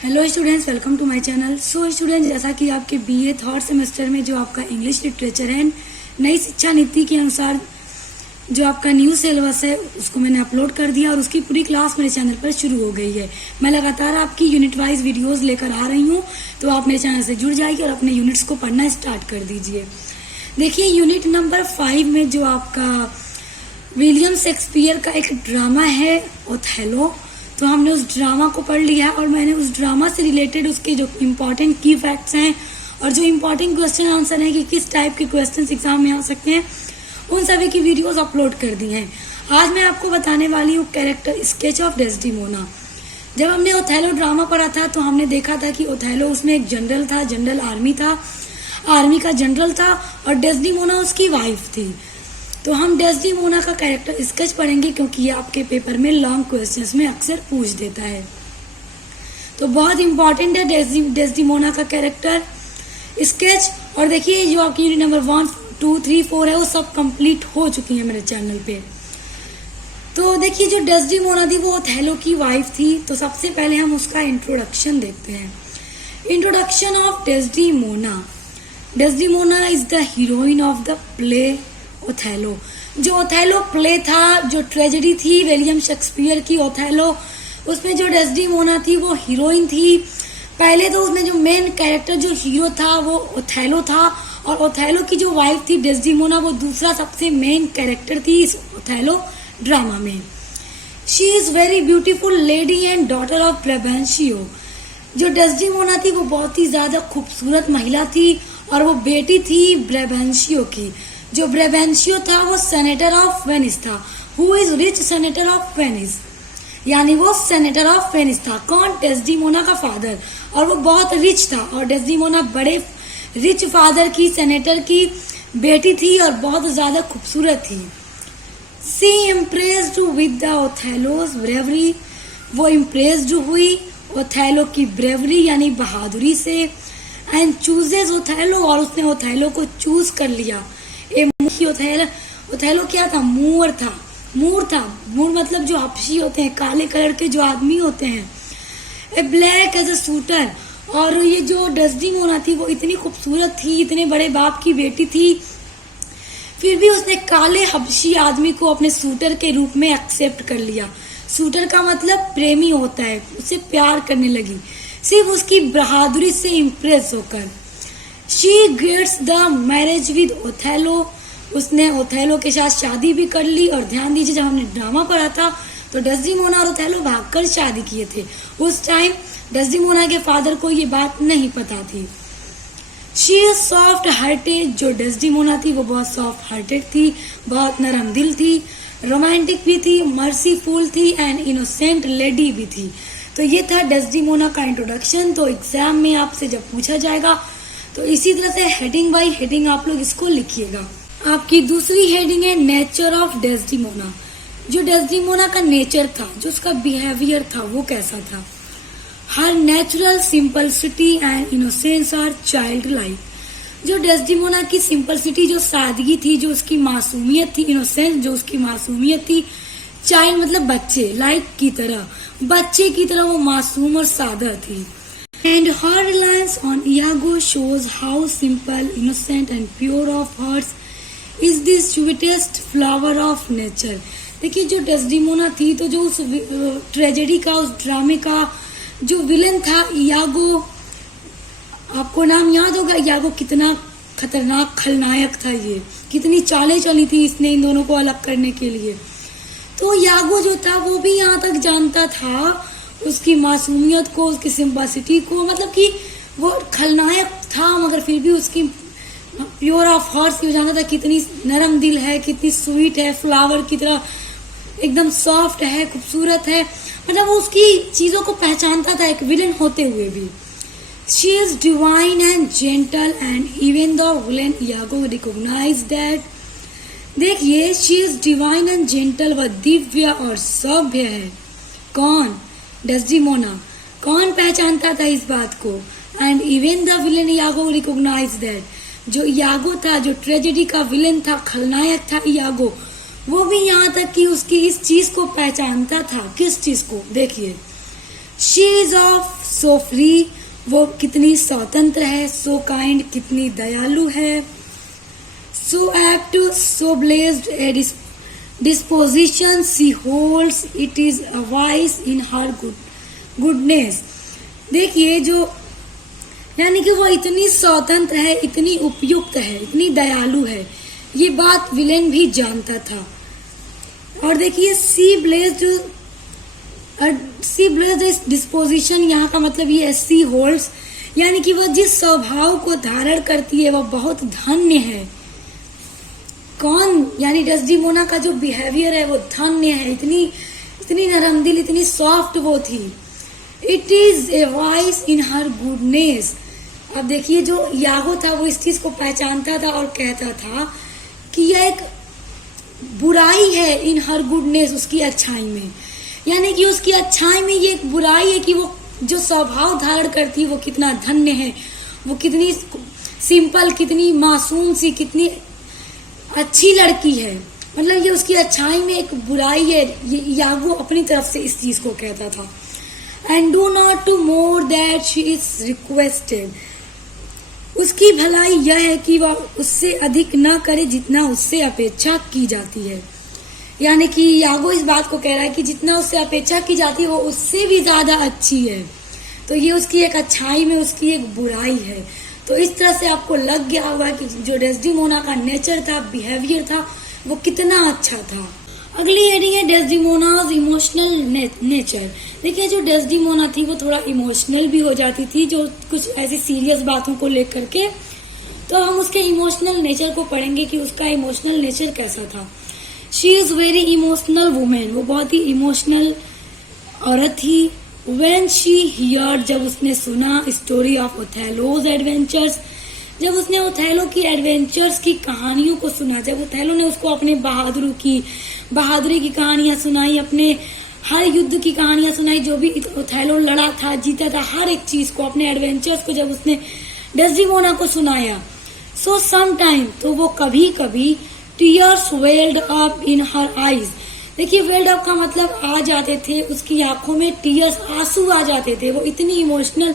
Hello students, welcome to my channel. So students, जैसा कि आपके बीए थर्ड सेमेस्टर में जो आपका इंग्लिश लिटरेचर है, नई शिक्षा नीति के अनुसार जो आपका न्यू सिलेबस है उसको मैंने अपलोड कर दिया और उसकी पूरी क्लास मेरे चैनल पर शुरू हो गई है। मैं लगातार आपकी यूनिट वाइज वीडियोस लेकर आ रही हूँ, तो आप मेरे चैनल से जुड़ जाइए और अपने यूनिट्स को पढ़ना स्टार्ट कर दीजिए। देखिए, यूनिट नंबर 5 में जो आपका विलियम शेक्सपियर का एक ड्रामा है ओथेलो, तो हमने उस ड्रामा को पढ़ लिया है और मैंने उस ड्रामा से रिलेटेड उसके जो इम्पोर्टेंट की फैक्ट्स हैं और जो इम्पोर्टेंट क्वेश्चन आंसर हैं कि किस टाइप के क्वेश्चन एग्जाम में आ सकते हैं, उन सभी की वीडियोस अपलोड कर दी हैं। आज मैं आपको बताने वाली हूँ कैरेक्टर स्केच ऑफ डेस्डिमोना। जब हमने ओथेलो ड्रामा पढ़ा था तो हमने देखा था कि ओथेलो उसमें एक जनरल था, जनरल आर्मी था, आर्मी का जनरल था और डेस्डिमोना उसकी वाइफ थी। तो हम डेस्डिमोना का कैरेक्टर स्केच पढ़ेंगे क्योंकि ये आपके पेपर में लॉन्ग क्वेश्चंस में अक्सर पूछ देता है। तो बहुत इंपॉर्टेंट है डेस्डिमोना का कैरेक्टर स्केच। और देखिए, जो आपकी यूनिट नंबर 1, 2, 3, 4 है वो सब कंप्लीट हो चुकी है मेरे चैनल पे। तो देखिए, जो डेस्डिमोना थी वो ओथेलो की वाइफ थी। तो सबसे पहले हम उसका इंट्रोडक्शन देखते हैं। Introduction of Desdemona. Desdemona is the heroine of the play Othello. जो ओथेलो प्ले था, जो ट्रेजेडी थी विलियम शेक्सपियर की ओथेलो, उसमें जो डेस्डिमोना थी वो हीरोइन थी। पहले तो उसमें जो मेन कैरेक्टर जो हीरो था वो ओथेलो था और ओथेलो की जो वाइफ थी डेस्डिमोना वो दूसरा सबसे मेन कैरेक्टर थी इस ओथेलो ड्रामा में। She is very beautiful lady and daughter of Brabantio. जो डेस्डिमोना थी वो बहुत ही ज्यादा खूबसूरत महिला थी और वो बेटी थी ब्रेबेंशियो की। जो ब्रेबेंशियो था वो सेनेटर ऑफ वेनिस था। Who is rich senator of Venice, यानी वो सेनेटर ऑफ वेनिस था। कौन? डेस्डिमोना का फादर। और वो बहुत रिच था और डेस्डिमोना बड़े रिच फादर की सेनेटर की बेटी थी और बहुत ज्यादा खूबसूरत थी। सी इम्प्रेस्ड विद द ओथेलोज ब्रेवरी। वो इम्प्रेस्ड हुई ओथेलो की ब्रेवरी यानी बहादुरी से। एंड चूजेस ओथेलो, और उसने ओथेलो को चूज कर लिया। ओथेलो क्या था? मूर था। मूर मतलब जो हपशी होते हैं, काले कलर के जो आदमी होते हैं। ए ब्लैक एज अ शूटर। और ये जो डेस्डिमोना थी वो इतनी खूबसूरत थी, इतने बड़े बाप की बेटी थी, फिर भी उसने काले हबशी आदमी को अपने शूटर के रूप में एक्सेप्ट कर लिया। शूटर का मतलब प्रेमी होता है, उससे प्यार करने लगी सिर्फ उसकी बहादुरी से इम्प्रेस होकर। She gets the marriage with Othello. उसने ओथेलो के साथ शादी भी कर ली। और ध्यान दीजिए, जब हमने ड्रामा पढ़ा था तो डेस्डिमोना और ओथेलो भागकर शादी किए थे। उस टाइम डेस्डिमोना के फादर को ये बात नहीं पता थी। She is soft hearted. जो डेस्डिमोना थी वो बहुत सॉफ्ट हार्टेड थी, बहुत नरम दिल थी, रोमांटिक भी थी, मर्सीफुल थी एंड इनोसेंट लेडी भी थी। तो ये था डेस्डिमोना का इंट्रोडक्शन। तो एग्जाम में आपसे जब पूछा जाएगा तो इसी तरह से हेडिंग बाय हेडिंग आप लोग इसको लिखिएगा। आपकी दूसरी हेडिंग है नेचर ऑफ डेस्डिमोना। जो डेस्डिमोना का नेचर था, जो उसका बिहेवियर था, वो कैसा था? Her natural simplicity and innocence are child like. जो डेस्डिमोना की सिंपलिसिटी, जो सादगी थी, जो उसकी मासूमियत थी, इनोसेंस जो उसकी मासूमियत थी, चाइल्ड मतलब बच्चे, लाइक की तरह, बच्चे की तरह वो मासूम और सादा थी। And her reliance on Iago shows how simple, innocent and pure of heart is the sweetest flower of nature. देखिए, जो डेस्डिमोना थी तो जो उस ट्रेजेडी का, उस ड्रामे का जो विलन था इयागो, आपको नाम याद होगा इयागो कितना खतरनाक खलनायक था। ये कितनी चालें चली थी इसने इन दोनों को अलग करने के लिए। तो इयागो जो था वो भी यहाँ तक जानता था उसकी मासूमियत को, उसकी सिंपैथिटी को, मतलब कि वो खलनायक था मगर फिर भी उसकी प्योर ऑफ हार्ट को जानता था, कितनी नरम दिल है, कितनी स्वीट है, फ्लावर की तरह एकदम सॉफ्ट है, खूबसूरत है, मतलब वो उसकी चीजों को पहचानता था एक विलन होते हुए भी। She is divine and gentle and even the villain Iago recognise that. देखिए, she is divine and gentle, वह दिव्य और सभ्य है। कौन? डेस्डिमोना। कौन पहचानता था इस बात को? And even the villain Iago recognise that. जो इयागो था, जो ट्रेजेडी का विलन था, खलनायक था इयागो, वो भी यहाँ तक कि उसकी इस चीज को पहचानता था। किस चीज को? देखिए, she is of so free, वो कितनी स्वतंत्र है, सो काइंड, कितनी दयालु है, so apt, so blessed a disposition she holds, it is a wise in her goodness। देखिए जो यानी कि वो इतनी स्वतंत्र है, इतनी उपयुक्त है, इतनी दयालु है, ये बात विलेन भी जानता था। और देखिए सी ब्लेस्ड डिस्पोजिशन, यहाँ का मतलब ये सी होल्ड्स, यानी कि वह जिस स्वभाव को धारण करती है वह बहुत धन्य है। कौन? यानी डेस्डिमोना का जो बिहेवियर है वो धन्य है, इतनी नरमदिल, इतनी सॉफ्ट वो थी। It is a vice in her goodness. अब देखिए जो यागो था वो इस चीज को पहचानता था और कहता था कि यह एक बुराई है इन हर गुडनेस, उसकी अच्छाई में, यानी कि उसकी अच्छाई में ये एक बुराई है कि वो जो स्वभाव धारण करती है वो कितना धन्य है, वो कितनी सिंपल, कितनी मासूम सी, कितनी अच्छी लड़की है। मतलब ये उसकी अच्छाई में एक बुराई है, ये यागो अपनी तरफ से इस चीज को कहता था। And do not to more that she is requested, उसकी भलाई यह है कि वह उससे अधिक न करे जितना उससे अपेक्षा की जाती है। यानी कि यागो इस बात को कह रहा है कि जितना उससे अपेक्षा की जाती है वो उससे भी ज्यादा अच्छी है। तो ये उसकी एक अच्छाई में उसकी एक बुराई है। तो इस तरह से आपको लग गया होगा कि जो डेस्डिमोना का नेचर था, बिहेवियर था, वो कितना अच्छा था। अगली हेडिंग है डेस्डिमोनाज इमोशनल नेचर। देखिए जो डेस्डिमोना थी वो थोड़ा इमोशनल भी हो जाती थी, जो कुछ ऐसी सीरियस बातों को लेकर के। तो हम उसके इमोशनल नेचर को पढ़ेंगे कि उसका इमोशनल नेचर कैसा था। She is very emotional women, वो बहुत ही इमोशनल औरत थी। When she heard, जब उसने सुना स्टोरी ऑफ ओथेलोज एडवेंचर्स, जब उसने ओथेलो की एडवेंचर्स की कहानियों को सुना, जब ओथेलो ने उसको अपने बहादुरी की कहानियां सुनाई, अपने हर युद्ध की कहानियां सुनाई, जो भी ओथेलो लड़ा था, जीता था, हर एक चीज को, अपने एडवेंचर्स को जब उसने डेस्डिमोना को सुनाया, सो सम टाइम, तो वो कभी कभी tears weld up in her eyes. देखिए वेल्ड अप का मतलब आ जाते थे, उसकी आंखों में टीयर्स, आंसू आ जाते थे, वो इतनी इमोशनल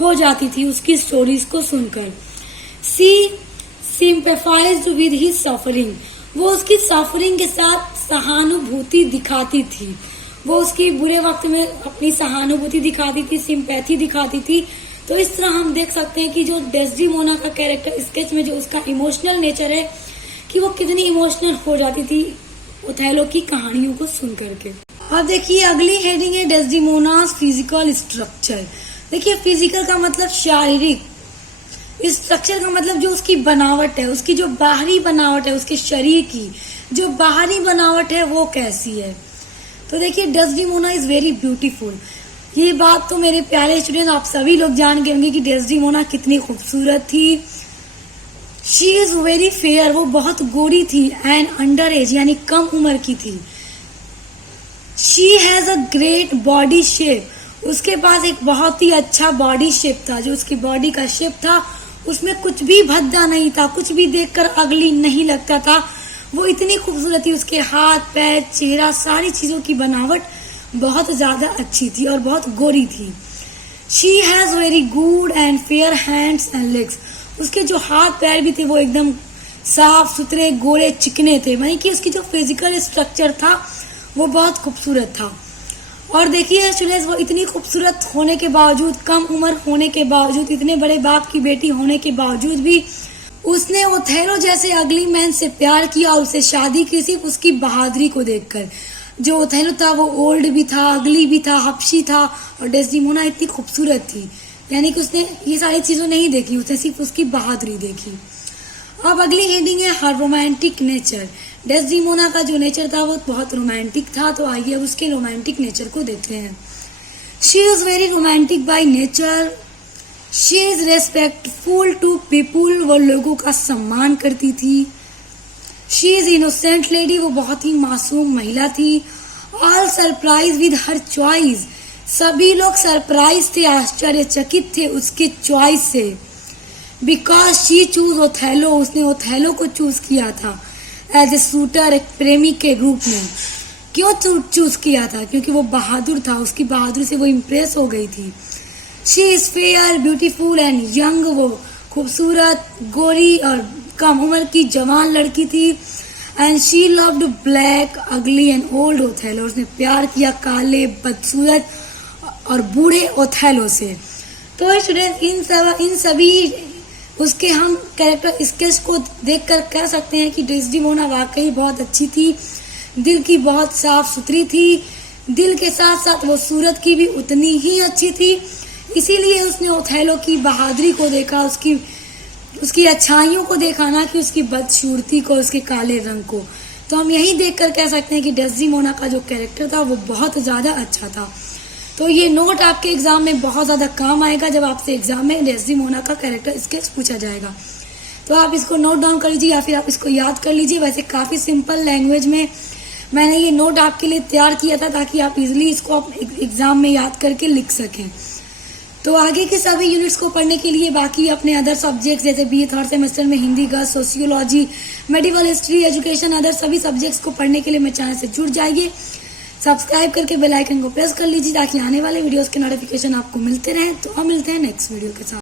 हो जाती थी उसकी स्टोरीज को सुनकर। सी सिंपैथाइज्ड विद हिज सफरिंग, वो उसकी सफरिंग के साथ सहानुभूति दिखाती थी, वो उसकी बुरे वक्त में अपनी सहानुभूति दिखाती थी, सिंपैथी दिखाती थी। तो इस तरह हम देख सकते हैं कि जो डेस्डिमोना का कैरेक्टर स्केच में जो उसका इमोशनल नेचर है कि वो कितनी इमोशनल हो जाती थी ओथेलो की कहानियों को सुन करके। अब देखिए अगली हेडिंग है डेस्डिमोनास फिजिकल स्ट्रक्चर। देखिए फिजिकल का मतलब शारीरिक, स्ट्रक्चर का मतलब जो उसकी बनावट है, उसकी जो बाहरी बनावट है, उसके शरीर की जो बाहरी बनावट है वो कैसी है। तो देखिए डेस्डिमोना इज वेरी ब्यूटीफुल। ये बात तो मेरे प्यारे स्टूडेंट आप सभी लोग जान गए होंगे कि डेस्डिमोना कितनी खूबसूरत थी। शी इज वेरी फेयर, वो बहुत गोरी थी, एंड अंडर एज यानी कम उम्र की थी। She has a great body shape, उसके पास एक बहुत ही अच्छा बॉडी शेप था। जो उसकी बॉडी का शेप था उसमें कुछ भी भद्दा नहीं था, कुछ भी देखकर अगली नहीं लगता था। वो इतनी खूबसूरत थी, उसके हाथ पैर चेहरा सारी चीजों की बनावट बहुत ज्यादा अच्छी थी और बहुत गोरी थी। She has very good and fair hands and legs, उसके जो हाथ पैर भी थे वो एकदम साफ सुथरे गोरे चिकने थे, वहीं कि उसकी जो फिजिकल स्ट्रक्चर था वो बहुत खूबसूरत था। और देखिए स्टूडेंट्स वो इतनी खूबसूरत होने के बावजूद, कम उम्र होने के बावजूद, इतने बड़े बाप की बेटी होने के बावजूद भी उसने ओथेलो जैसे अगली मैन से प्यार किया और उससे शादी की, सिर्फ उसकी बहादुरी को देखकर। जो ओथेलो था वो ओल्ड भी था, अगली भी था, हबशी था, और डेस्डिमोना इतनी खूबसूरत थी, यानी कि उसने ये सारी चीजें नहीं देखी, उसने सिर्फ उसकी बहादुरी देखी। अब अगली हेडिंग है हर रोमांटिक नेचर। डेस्डिमोना का जो नेचर था वो बहुत रोमांटिक था, तो आइए अब उसके रोमांटिक नेचर को देखते हैं। She is very romantic by nature, she is respectful to people, वो लोगों का सम्मान करती थी। शी इज इनोसेंट लेडी, वो बहुत ही मासूम महिला थी। All surprise with her choice, सभी लोग सरप्राइज थे, आश्चर्यचकित थे उसके चॉइस से। बिकॉज शी चूज ओथेलो, उसने ओथेलो को चूज किया था एज ए शूटर, एक प्रेमी के रूप में। क्यों चूज किया था? क्योंकि वो बहादुर था, उसकी बहादुरी से वो इम्प्रेस हो गई थी। She is fair beautiful and young, वो खूबसूरत गोरी और कम उम्र की जवान लड़की थी। एंड शी लव्ड ब्लैक अगली एंड ओल्ड ओथेलो, उसने प्यार किया काले बदसूरत और बूढ़े ओथेलो से। तो स्टूडेंट इन सभी उसके हम कैरेक्टर स्केच को देखकर कह सकते हैं कि डेस्डिमोना वाकई बहुत अच्छी थी, दिल की बहुत साफ सुथरी थी, दिल के साथ साथ वो सूरत की भी उतनी ही अच्छी थी। इसीलिए उसने ओथेलो की बहादुरी को देखा, उसकी अच्छाइयों को देखा, ना कि उसकी बदसूरती को, उसके काले रंग को। तो हम यही देखकर कह सकते हैं कि डेस्डिमोना का जो कैरेक्टर था वो बहुत ज़्यादा अच्छा था। तो ये नोट आपके एग्जाम में बहुत ज़्यादा काम आएगा जब आपसे एग्जाम में डेस्डिमोना का कैरेक्टर स्केच पूछा जाएगा। तो आप इसको नोट डाउन कर लीजिए या फिर आप इसको याद कर लीजिए। वैसे काफ़ी सिंपल लैंग्वेज में मैंने ये नोट आपके लिए तैयार किया था ताकि आप इजीली इसको एग्जाम में याद करके लिख सकें। तो आगे के सभी यूनिट्स को पढ़ने के लिए बाकी अपने अदर सब्जेक्ट्स जैसे बीए थर्ड सेमेस्टर में हिंदी का, sociology, medical history, education, other सभी सब्जेक्ट्स को पढ़ने के लिए मेरे चैनल से जुड़ जाइए। सब्सक्राइब करके बेल आइकन को प्रेस कर लीजिए ताकि आने वाले वीडियोस के नोटिफिकेशन आपको मिलते रहें। तो हम मिलते हैं नेक्स्ट वीडियो के साथ।